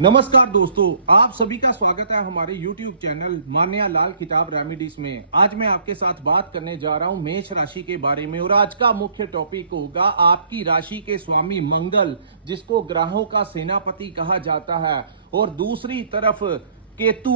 नमस्कार दोस्तों, आप सभी का स्वागत है हमारे YouTube चैनल मान्या लाल किताब रेमेडीज में। आज मैं आपके साथ बात करने जा रहा हूं मेष राशि के बारे में और आज का मुख्य टॉपिक होगा आपकी राशि के स्वामी मंगल, जिसको ग्रहों का सेनापति कहा जाता है, और दूसरी तरफ केतु।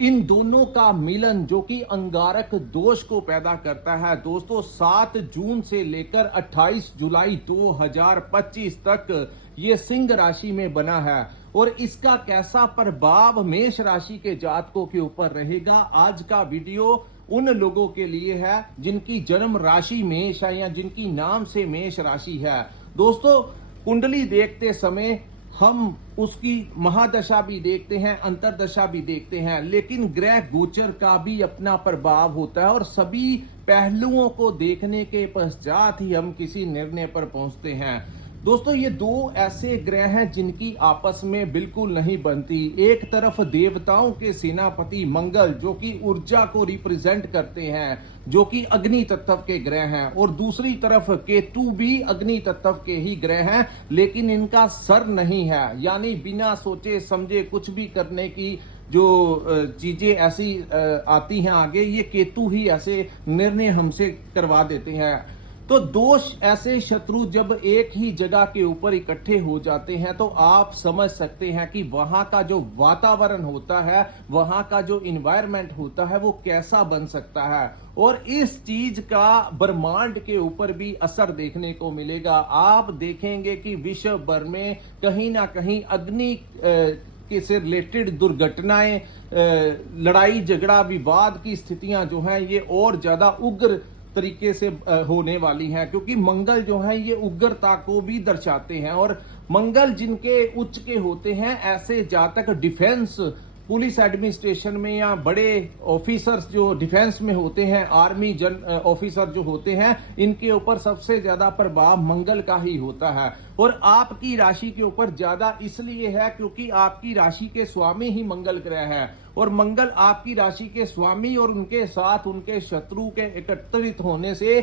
इन दोनों का मिलन जो कि अंगारक दोष को पैदा करता है। दोस्तों 7 जून से लेकर 28 जुलाई 2025 तक ये सिंह राशि में बना है और इसका कैसा प्रभाव मेष राशि के जातकों के ऊपर रहेगा। आज का वीडियो उन लोगों के लिए है जिनकी जन्म राशि मेष है या जिनकी नाम से मेष राशि है। दोस्तों कुंडली देखते समय हम उसकी महादशा भी देखते हैं, अंतरदशा भी देखते हैं, लेकिन ग्रह गोचर का भी अपना प्रभाव होता है और सभी पहलुओं को देखने के पश्चात ही हम किसी निर्णय पर पहुंचते हैं। दोस्तों ये दो ऐसे ग्रह हैं जिनकी आपस में बिल्कुल नहीं बनती। एक तरफ देवताओं के सेनापति मंगल जो कि ऊर्जा को रिप्रेजेंट करते हैं, जो कि अग्नि तत्व के ग्रह हैं, और दूसरी तरफ केतु भी अग्नि तत्व के ही ग्रह हैं, लेकिन इनका सर नहीं है, यानी बिना सोचे समझे कुछ भी करने की जो चीजें ऐसी आती हैं आगे, ये केतु ही ऐसे निर्णय हमसे करवा देते हैं। तो दोष ऐसे शत्रु जब एक ही जगह के ऊपर इकट्ठे हो जाते हैं तो आप समझ सकते हैं कि वहां का जो वातावरण होता है, वहां का जो इन्वायरमेंट होता है, वो कैसा बन सकता है। और इस चीज का ब्रह्मांड के ऊपर भी असर देखने को मिलेगा। आप देखेंगे कि विश्व भर में कहीं ना कहीं अग्नि के से रिलेटेड दुर्घटनाएं, लड़ाई झगड़ा विवाद की स्थितियां जो हैं ये और ज्यादा उग्र तरीके से होने वाली हैं, क्योंकि मंगल जो है ये उग्रता को भी दर्शाते हैं। और मंगल जिनके उच्च के होते हैं, ऐसे जातक डिफेंस, पुलिस एडमिनिस्ट्रेशन में या बड़े ऑफिसर्स जो डिफेंस में होते हैं, आर्मी ऑफिसर जो होते हैं, इनके ऊपर सबसे ज्यादा प्रभाव मंगल का ही होता है। और आपकी राशि के ऊपर ज्यादा इसलिए है क्योंकि आपकी राशि के स्वामी ही मंगल ग्रह है, और मंगल आपकी राशि के स्वामी और उनके साथ उनके शत्रु के एकत्रित होने से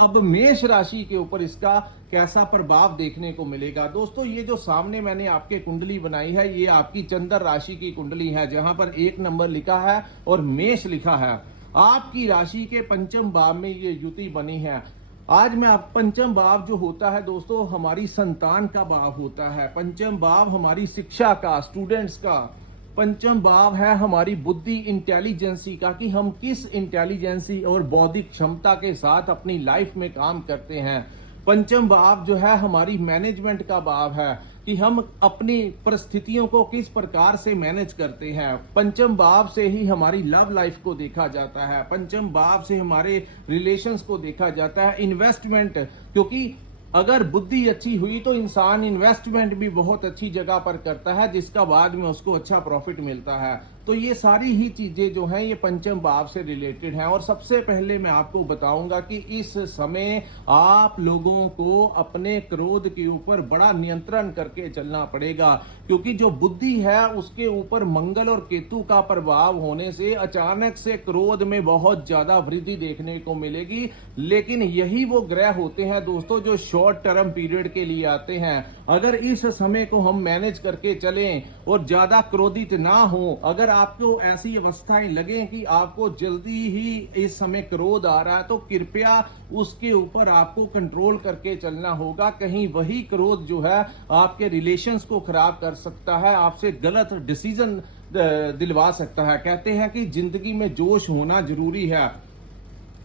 अब मेष राशि के ऊपर इसका कैसा प्रभाव देखने को मिलेगा। दोस्तों ये जो सामने मैंने आपके कुंडली बनाई है, ये आपकी चंद्र राशि की कुंडली है, जहां पर 1 नंबर लिखा है और मेष लिखा है। आपकी राशि के पंचम भाव में ये युति बनी है। आज मैं आप पंचम भाव जो होता है दोस्तों, हमारी संतान का भाव होता है। पंचम भाव हमारी शिक्षा का, स्टूडेंट्स का। पंचम भाव है हमारी बुद्धि, इंटेलिजेंसी का, कि हम किस इंटेलिजेंसी और बौद्धिक क्षमता के साथ अपनी लाइफ में काम करते हैं। पंचम भाव जो है हमारी मैनेजमेंट का भाव है, कि हम अपनी परिस्थितियों को किस प्रकार से मैनेज करते हैं। पंचम भाव से ही हमारी लव लाइफ को देखा जाता है, पंचम भाव से हमारे रिलेशंस को देखा जाता है, इन्वेस्टमेंट, क्योंकि अगर बुद्धि अच्छी हुई तो इंसान इन्वेस्टमेंट भी बहुत अच्छी जगह पर करता है, जिसका बाद में उसको अच्छा प्रॉफिट मिलता है। तो ये सारी ही चीजें जो हैं ये पंचम भाव से रिलेटेड हैं। और सबसे पहले मैं आपको बताऊंगा कि इस समय आप लोगों को अपने क्रोध के ऊपर बड़ा नियंत्रण करके चलना पड़ेगा, क्योंकि जो बुद्धि है उसके ऊपर मंगल और केतु का प्रभाव होने से अचानक से क्रोध में बहुत ज्यादा वृद्धि देखने को मिलेगी। लेकिन यही वो ग्रह होते हैं दोस्तों जो शॉर्ट टर्म पीरियड के लिए आते हैं। अगर इस समय को हम मैनेज करके चलें और ज्यादा क्रोधित ना हो, अगर आपको ऐसी अवस्थाएं लगे कि आपको जल्दी ही इस समय क्रोध आ रहा है, तो कृपया उसके ऊपर आपको कंट्रोल करके चलना होगा। कहीं वही क्रोध जो है आपके रिलेशंस को खराब कर सकता है, आपसे गलत डिसीजन दिलवा सकता है। कहते हैं कि जिंदगी में जोश होना जरूरी है,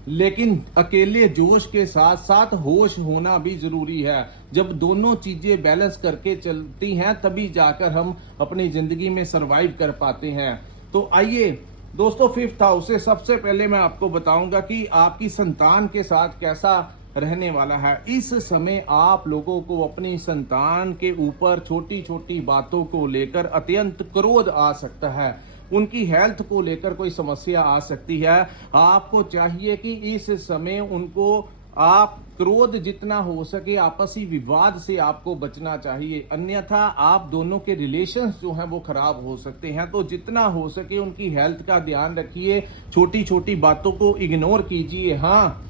लेकिन अकेले जोश के साथ साथ होश होना भी जरूरी है। जब दोनों चीजें बैलेंस करके चलती हैं तभी जाकर हम अपनी जिंदगी में सरवाइव कर पाते हैं। तो आइए दोस्तों, 5th हाउस से सबसे पहले मैं आपको बताऊंगा कि आपकी संतान के साथ कैसा रहने वाला है। इस समय आप लोगों को अपनी संतान के ऊपर छोटी छोटी बातों को लेकर अत्यंत क्रोध आ सकता है, उनकी हेल्थ को लेकर कोई समस्या आ सकती है। आपको चाहिए कि इस समय उनको आप क्रोध जितना हो सके आपसी विवाद से आपको बचना चाहिए, अन्यथा आप दोनों के रिलेशंस जो हैं वो खराब हो सकते हैं। तो जितना हो सके उनकी हेल्थ का ध्यान रखिए, छोटी छोटी बातों को इग्नोर कीजिए। हाँ,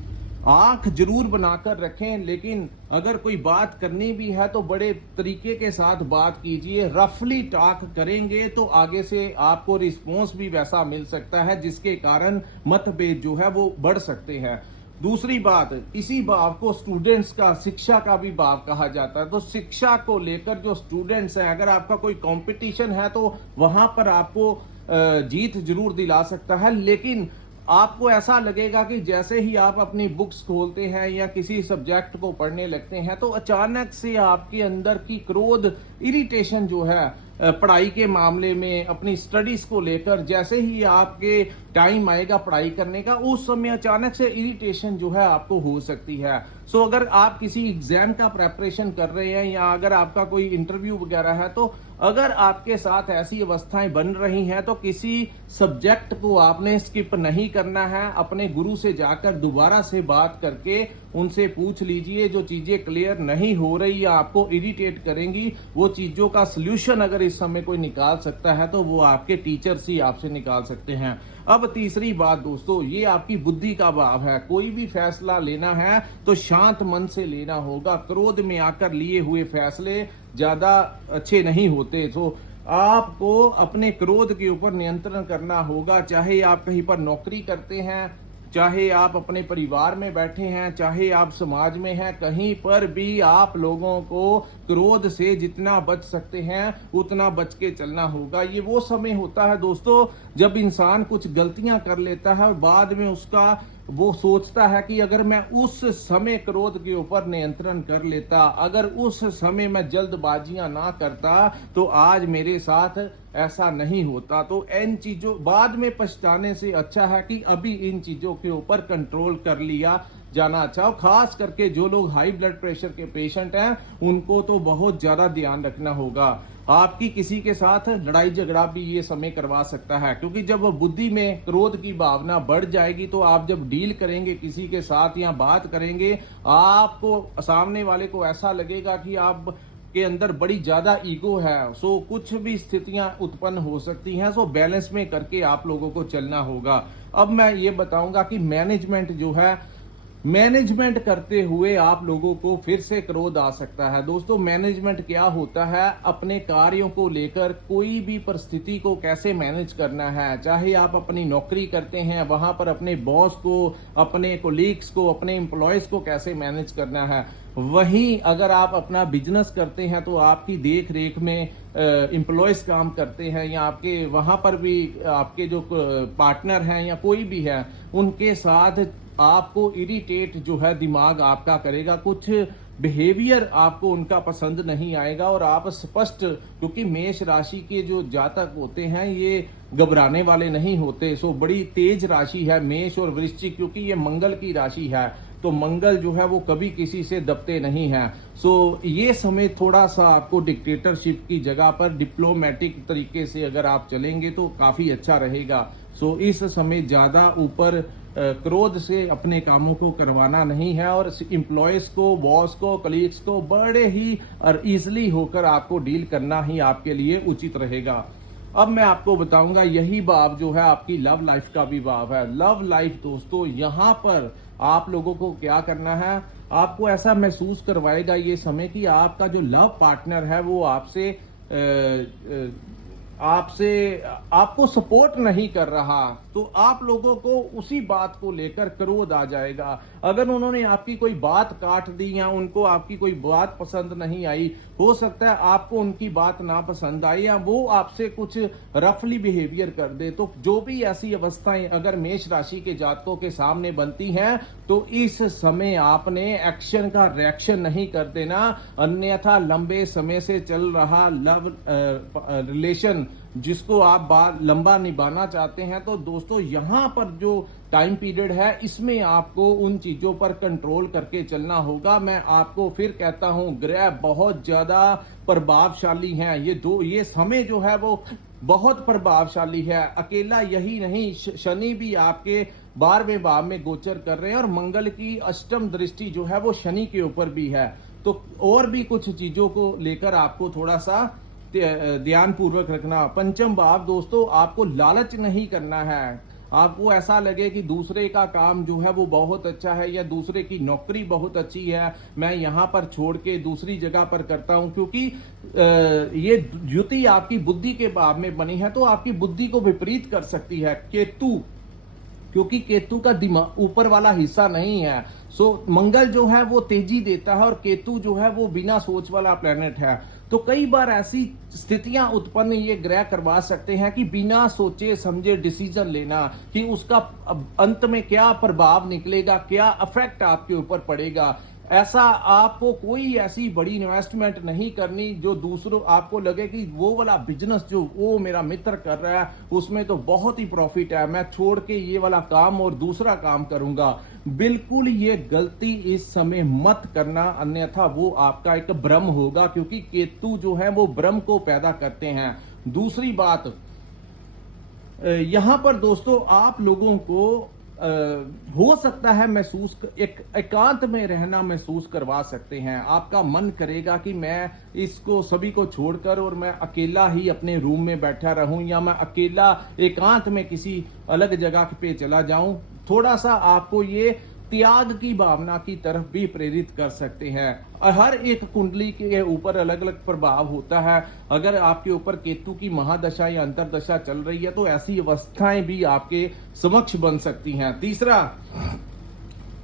आंख जरूर बनाकर रखें, लेकिन अगर कोई बात करनी भी है तो बड़े तरीके के साथ बात कीजिए। रफली टॉक करेंगे तो आगे से आपको रिस्पॉन्स भी वैसा मिल सकता है जिसके कारण मतभेद जो है वो बढ़ सकते हैं। दूसरी बात, इसी भाव को स्टूडेंट्स का, शिक्षा का भी भाव कहा जाता है। तो शिक्षा को लेकर जो स्टूडेंट्स हैं, अगर आपका कोई कंपटीशन है तो वहां पर आपको जीत जरूर दिला सकता है, लेकिन आपको ऐसा लगेगा कि जैसे ही आप अपनी बुक्स खोलते हैं या किसी सब्जेक्ट को पढ़ने लगते हैं तो अचानक से आपके अंदर की क्रोध, इरिटेशन जो है पढ़ाई के मामले में, अपनी स्टडीज को लेकर, जैसे ही आपके टाइम आएगा पढ़ाई करने का, उस समय अचानक से इरिटेशन जो है आपको हो सकती है। सो अगर आप किसी एग्जाम का प्रेपरेशन कर रहे हैं या अगर आपका कोई इंटरव्यू वगैरह है, तो अगर आपके साथ ऐसी अवस्थाएं बन रही हैं तो किसी सब्जेक्ट को आपने स्किप नहीं करना है। अपने गुरु से जाकर दोबारा से बात करके उनसे पूछ लीजिए। जो चीजें क्लियर नहीं हो रही या आपको इरिटेट करेंगी, वो चीजों का सलूशन अगर इस समय कोई निकाल सकता है तो वो आपके टीचर्स ही आपसे निकाल सकते हैं। अब तीसरी बात दोस्तों, ये आपकी बुद्धि का भाव है। कोई भी फैसला लेना है तो शांत मन से लेना होगा। क्रोध में आकर लिए हुए फैसले ज्यादा अच्छे नहीं होते। तो आपको अपने क्रोध के ऊपर नियंत्रण करना होगा। चाहे आप कहीं पर नौकरी करते हैं, चाहे आप अपने परिवार में बैठे हैं, चाहे आप समाज में हैं, कहीं पर भी आप लोगों को क्रोध से जितना बच सकते हैं उतना बच के चलना होगा। ये वो समय होता है दोस्तों जब इंसान कुछ गलतियां कर लेता है और बाद में उसका वो सोचता है कि अगर मैं उस समय क्रोध के ऊपर नियंत्रण कर लेता, अगर उस समय मैं जल्दबाजियां ना करता तो आज मेरे साथ ऐसा नहीं होता। तो इन चीजों बाद में पछताने से अच्छा है कि अभी इन चीजों के ऊपर कंट्रोल कर लिया जाना अच्छा हो। खास करके जो लोग हाई ब्लड प्रेशर के पेशेंट हैं उनको तो बहुत ज्यादा ध्यान रखना होगा। आपकी किसी के साथ लड़ाई झगड़ा भी ये समय करवा सकता है, क्योंकि जब बुद्धि में क्रोध की भावना बढ़ जाएगी तो आप जब डील करेंगे किसी के साथ या बात करेंगे, आपको सामने वाले को ऐसा लगेगा कि आप के अंदर बड़ी ज्यादा ईगो है। सो कुछ भी स्थितियां उत्पन्न हो सकती हैं। सो बैलेंस में करके आप लोगों को चलना होगा। अब मैं ये बताऊंगा कि मैनेजमेंट जो है, मैनेजमेंट करते हुए आप लोगों को फिर से क्रोध आ सकता है। दोस्तों मैनेजमेंट क्या होता है? अपने कार्यों को लेकर कोई भी परिस्थिति को कैसे मैनेज करना है। चाहे आप अपनी नौकरी करते हैं, वहां पर अपने बॉस को, अपने कोलीग्स को, अपने एम्प्लॉयज को कैसे मैनेज करना है। वहीं अगर आप अपना बिजनेस करते हैं तो आपकी देख रेख में एम्प्लॉयज काम करते हैं या आपके वहां पर भी आपके जो पार्टनर हैं या कोई भी है, उनके साथ आपको इरिटेट जो है दिमाग आपका करेगा। कुछ बिहेवियर आपको उनका पसंद नहीं आएगा और आप स्पष्ट, क्योंकि मेष राशि के जो जातक होते हैं ये घबराने वाले नहीं होते। सो बड़ी तेज राशि है मेष और वृश्चिक, क्योंकि ये मंगल की राशि है। तो मंगल जो है वो कभी किसी से दबते नहीं है। सो ये समय थोड़ा सा आपको डिक्टेटरशिप की जगह पर डिप्लोमेटिक तरीके से अगर आप चलेंगे तो काफी अच्छा रहेगा। सो इस समय ज्यादा ऊपर क्रोध से अपने कामों को करवाना नहीं है और एम्प्लॉयज को, बॉस को, कलीग्स को बड़े ही और इजिली होकर आपको डील करना ही आपके लिए उचित रहेगा। अब मैं आपको बताऊंगा, यही भाव जो है आपकी लव लाइफ का भी भाव है। लव लाइफ दोस्तों, यहाँ पर आप लोगों को क्या करना है, आपको ऐसा महसूस करवाएगा ये समय कि आपका जो लव पार्टनर है वो आपको सपोर्ट नहीं कर रहा, तो आप लोगों को उसी बात को लेकर क्रोध आ जाएगा। अगर उन्होंने आपकी कोई बात काट दी या उनको आपकी कोई बात पसंद नहीं आई, हो सकता है आपको उनकी बात ना पसंद आई या वो आपसे कुछ रफली बिहेवियर कर दे। तो जो भी ऐसी अवस्थाएं अगर मेष राशि के जातकों के सामने बनती हैं तो इस समय आपने एक्शन का रिएक्शन नहीं कर देना, अन्यथा लंबे समय से चल रहा लव रिलेशन जिसको आप लंबा निभाना चाहते हैं, तो दोस्तों यहां पर जो टाइम पीरियड है इसमें आपको उन चीजों पर कंट्रोल करके चलना होगा। मैं आपको फिर कहता हूं, ग्रह बहुत ज्यादा प्रभावशाली हैं। ये समय जो है वो बहुत प्रभावशाली है। अकेला यही नहीं, शनि भी आपके 12वें भाव में गोचर कर रहे हैं और मंगल की अष्टम दृष्टि जो है वो शनि के ऊपर भी है। तो और भी कुछ चीजों को लेकर आपको थोड़ा सा ध्यान पूर्वक रखना। पंचम भाव दोस्तों, आपको लालच नहीं करना है। आपको ऐसा लगे कि दूसरे का काम जो है वो बहुत अच्छा है या दूसरे की नौकरी बहुत अच्छी है, मैं यहां पर छोड़ के दूसरी जगह पर करता हूं, क्योंकि ये युति आपकी बुद्धि के भाव में बनी है तो आपकी बुद्धि को विपरीत कर सकती है केतु, क्योंकि केतु का दिमाग ऊपर वाला हिस्सा नहीं है। सो मंगल जो है वो तेजी देता है और केतु जो है वो बिना सोच वाला प्लेनेट है। तो कई बार ऐसी स्थितियां उत्पन्न ये ग्रह करवा सकते हैं कि बिना सोचे समझे डिसीजन लेना कि उसका अंत में क्या प्रभाव निकलेगा, क्या इफेक्ट आपके ऊपर पड़ेगा। ऐसा आपको कोई ऐसी बड़ी इन्वेस्टमेंट नहीं करनी जो दूसरों आपको लगे कि वो वाला बिजनेस जो वो मेरा मित्र कर रहा है उसमें तो बहुत ही प्रॉफिट है, मैं छोड़ के ये वाला काम और दूसरा काम करूंगा। बिल्कुल ये गलती इस समय मत करना, अन्यथा वो आपका एक भ्रम होगा, क्योंकि केतु जो है वो भ्रम को पैदा करते हैं। दूसरी बात, यहां पर दोस्तों आप लोगों को हो सकता है महसूस एकांत में रहना महसूस करवा सकते हैं। आपका मन करेगा कि मैं इसको सभी को छोड़कर और मैं अकेला ही अपने रूम में बैठा रहूं या मैं अकेला एकांत में किसी अलग जगह पे चला जाऊं। थोड़ा सा आपको ये त्याग की भावना की तरफ भी प्रेरित कर सकते हैं। हर एक कुंडली के ऊपर अलग अलग प्रभाव होता है। अगर आपके ऊपर केतु की महादशा या अंतरदशा चल रही है तो ऐसी अवस्थाएं भी आपके समक्ष बन सकती हैं। तीसरा,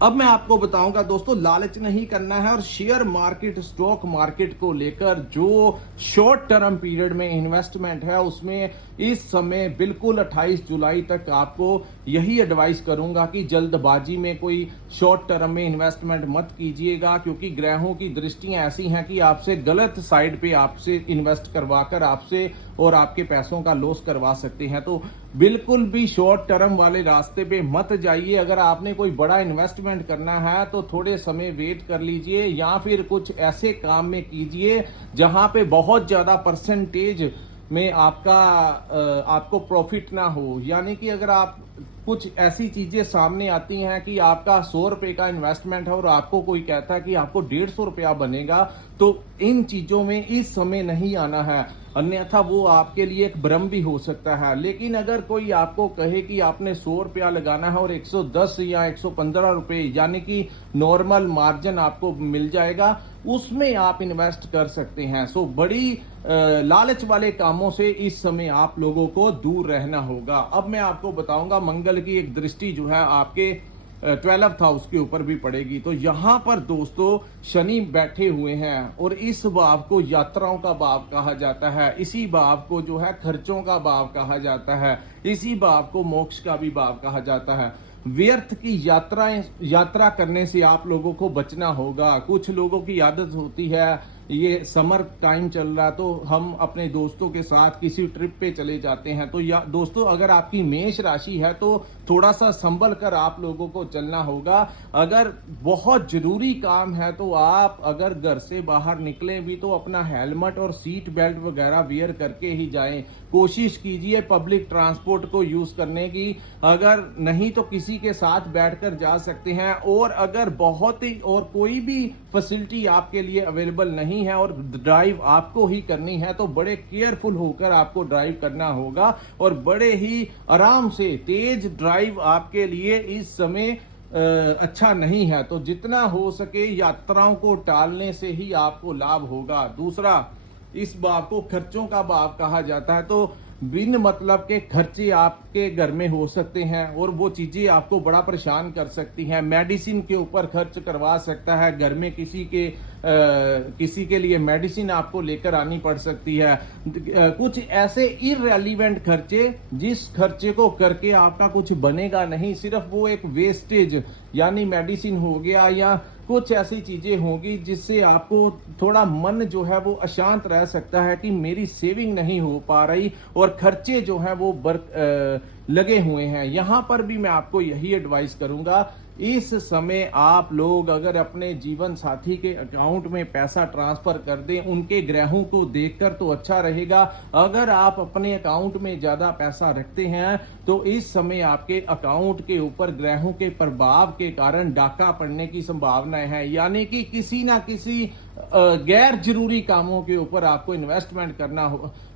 अब मैं आपको बताऊंगा दोस्तों, लालच नहीं करना है और शेयर मार्केट, स्टॉक मार्केट को लेकर जो शॉर्ट टर्म पीरियड में इन्वेस्टमेंट है उसमें इस समय बिल्कुल 28 जुलाई तक आपको यही एडवाइस करूंगा कि जल्दबाजी में कोई शॉर्ट टर्म में इन्वेस्टमेंट मत कीजिएगा, क्योंकि ग्रहों की दृष्टियां ऐसी हैं कि आपसे गलत साइड पे आपसे इन्वेस्ट करवाकर आपसे और आपके पैसों का लॉस करवा सकते हैं। तो बिल्कुल भी शॉर्ट टर्म वाले रास्ते पे मत जाइए। अगर आपने कोई बड़ा इन्वेस्टमेंट करना है तो थोड़े समय वेट कर लीजिए या फिर कुछ ऐसे काम में कीजिए जहां पे बहुत ज्यादा परसेंटेज में आपको प्रॉफिट ना हो। यानी कि अगर आप कुछ ऐसी चीजें सामने आती हैं कि आपका 100 रुपए का इन्वेस्टमेंट है और आपको कोई कहता है कि आपको 150 रुपया बनेगा, तो इन चीजों में इस समय नहीं आना है, अन्यथा वो आपके लिए एक भ्रम भी हो सकता है। लेकिन अगर कोई आपको कहे कि आपने 100 रुपया लगाना है और 110 या 115 रुपए यानी कि नॉर्मल मार्जिन आपको मिल जाएगा, उसमें आप इन्वेस्ट कर सकते हैं। सो बड़ी लालच वाले कामों से इस समय आप लोगों को दूर रहना होगा। अब मैं आपको बताऊंगा, मंगल की एक दृष्टि जो है आपके 12th हाउस के ऊपर भी पड़ेगी। तो यहां पर दोस्तों शनि बैठे हुए हैं और इस भाव को यात्राओं का भाव कहा जाता है, इसी भाव को जो है खर्चों का भाव कहा जाता है, इसी भाव को मोक्ष का भी भाव कहा जाता है। व्यर्थ की यात्रा करने से आप लोगों को बचना होगा। कुछ लोगों की आदत होती है, ये समर टाइम चल रहा तो हम अपने दोस्तों के साथ किसी ट्रिप पे चले जाते हैं। तो या दोस्तों, अगर आपकी मेष राशि है तो थोड़ा सा संभल कर आप लोगों को चलना होगा। अगर बहुत जरूरी काम है तो आप अगर घर से बाहर निकलें भी तो अपना हेलमेट और सीट बेल्ट वगैरह वियर करके ही जाएं। कोशिश कीजिए पब्लिक ट्रांसपोर्ट को यूज करने की, अगर नहीं तो किसी के साथ बैठकर जा सकते हैं। और अगर बहुत ही और कोई भी फैसिलिटी आपके लिए अवेलेबल नहीं है और ड्राइव आपको ही करनी है तो बड़े केयरफुल होकर आपको ड्राइव करना होगा और बड़े ही आराम से। तेज ड्राइव आपके लिए इस समय अच्छा नहीं है, तो जितना हो सके यात्राओं को टालने से ही आपको लाभ होगा। दूसरा, इस भाव को खर्चों का भाव कहा जाता है। तो बिन मतलब के खर्चे आपके घर में हो सकते हैं और वो चीजें आपको बड़ा परेशान कर सकती हैं। मेडिसिन के ऊपर खर्च करवा सकता है, घर में किसी के लिए मेडिसिन आपको लेकर आनी पड़ सकती है। कुछ ऐसे इररेलीवेंट खर्चे जिस खर्चे को करके आपका कुछ बनेगा नहीं, सिर्फ वो एक वेस्टेज यानी मेडिसिन हो गया या कुछ ऐसी चीजें होंगी जिससे आपको थोड़ा मन जो है वो अशांत रह सकता है कि मेरी सेविंग नहीं हो पा रही और खर्चे जो है वो लगे हुए हैं। यहां पर भी मैं आपको यही एडवाइस करूंगा, इस समय आप लोग अगर अपने जीवन साथी के अकाउंट में पैसा ट्रांसफर कर दें, उनके ग्रहों को देखकर तो अच्छा रहेगा। अगर आप अपने अकाउंट में ज्यादा पैसा रखते हैं तो इस समय आपके अकाउंट के ऊपर ग्रहों के प्रभाव के कारण डाका पड़ने की संभावनाएं हैं, यानी कि किसी ना किसी गैर जरूरी कामों के ऊपर आपको इन्वेस्टमेंट करना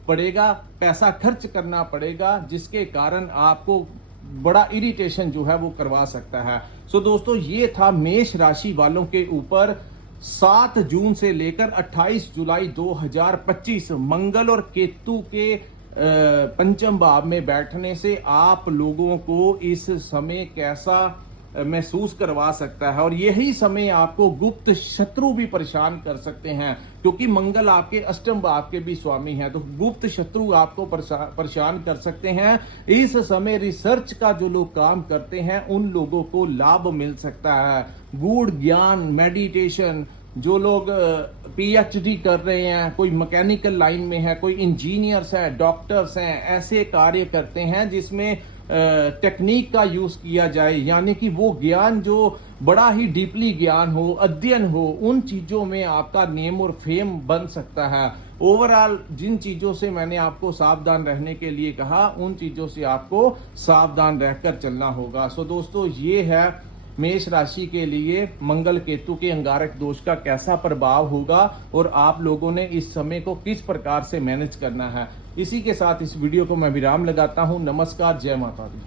पड़ेगा, पैसा खर्च करना पड़ेगा, जिसके कारण आपको बड़ा इरिटेशन जो है वो करवा सकता है। सो दोस्तों, ये था मेष राशि वालों के ऊपर 7 जून से लेकर 28 जुलाई 2025 मंगल और केतु के पंचम भाव में बैठने से आप लोगों को इस समय कैसा महसूस करवा सकता है। और यही समय आपको गुप्त शत्रु भी परेशान कर सकते हैं, क्योंकि मंगल आपके अष्टम भाव के भी स्वामी हैं, तो गुप्त शत्रु आपको परेशान कर सकते हैं। इस समय रिसर्च का जो लोग काम करते हैं उन लोगों को लाभ मिल सकता है। गूढ़ ज्ञान, मेडिटेशन, जो लोग पीएचडी कर रहे हैं, कोई मैकेनिकल लाइन में है, कोई इंजीनियर्स है, डॉक्टर्स हैं, ऐसे कार्य करते हैं जिसमें टेक्निक का यूज किया जाए, यानी कि वो ज्ञान जो बड़ा ही डीपली ज्ञान हो, अध्ययन हो, उन चीजों में आपका नेम और फेम बन सकता है। ओवरऑल जिन चीजों से मैंने आपको सावधान रहने के लिए कहा, उन चीजों से आपको सावधान रहकर चलना होगा। सो दोस्तों, ये है मेष राशि के लिए मंगल केतु के अंगारक दोष का कैसा प्रभाव होगा और आप लोगों ने इस समय को किस प्रकार से मैनेज करना है। इसी के साथ इस वीडियो को मैं विराम लगाता हूं। नमस्कार, जय माता दी।